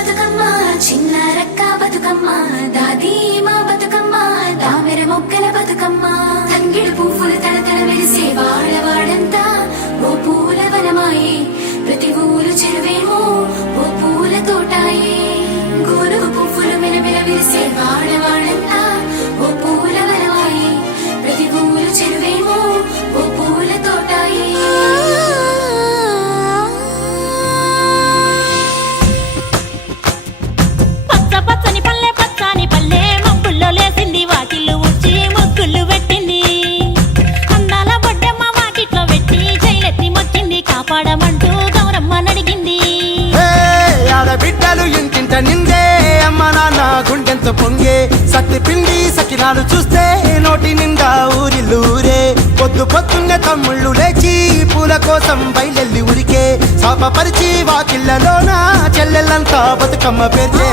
బతుకమ్మ చిన్న రక్క బతుకమ్మ దాది మా బతుకమ్మ దామెర మొక్కల బతుకమ్మ తంగిడు పువ్వులు తడతడ మెరిసే వాడవాడంతా ఓ పూల వనమాయే ప్రతి ఊరు చెరువేమో ఓ పూల తోటాయే గోరు పువ్వులు మెలమెల విరిసే వాడవాడంతా ఓ పూల వనమాయే ప్రతి ఊరు చెరువేమో ఓ పూల తోటాయే పచ్చని పల్లె పచ్చని పల్లె మబ్బుల్లో లేసింది వాకిళ్ళు ఊడ్చి ముగ్గులు పెట్టింది అందాల బొడ్డమ్మ వాకిట్లో పెట్టి జైలెత్తి మొక్కింది కాపాడమంటూ గౌరమ్మ నడిగింది ఆడబిడ్డలు ఇంటింట నిందే అమ్మ నాన్న గుండెంత పొంగే సత్తి పిండి సకినాలు చూస్తే నోటి నిండా ఊరిల్లూరే పొద్దు పొద్దున్నే తమ్ముళ్ళు లేచి పూల కోసం బయలెల్లి ఉరికే శాపపరిచి వాకిళ్ళలోన చెల్లెళ్ళంతా బతుకమ్మ పేర్చే